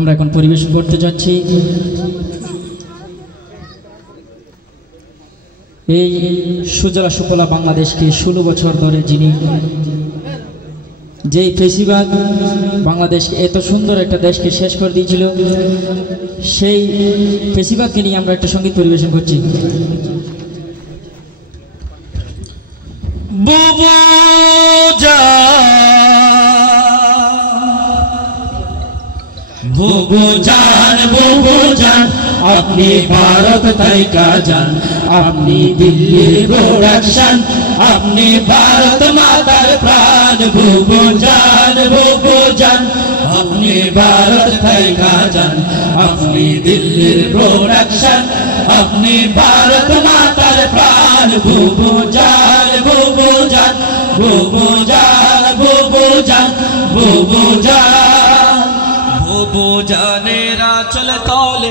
আমরা এখন পরিবেশন করতে যাচ্ছি। এই সুজলা সুফলা বাংলাদেশকে 16 বছর ধরে যিনি যেই ফেসিবাদ বাংলাদেশকে এত সুন্দর একটা দেশকে শেষ করে দিয়েছিল, সেই ফেসিবাদকে নিয়ে আমরা একটা সঙ্গীত পরিবেশন করছি। বুবু জান আপনি ভারত থাইকা যান, আপনি দিল্লির প্রোডাকশন, আপনি ভারত মাতার প্রাণ। বুবু জান আপনি ভারত থাইকা যান, আপনি দিল্লির প্রোডাকশন, আপনি ভারত মাতার প্রাণ। বুবু জান বুবু জানেরা চলে তলে।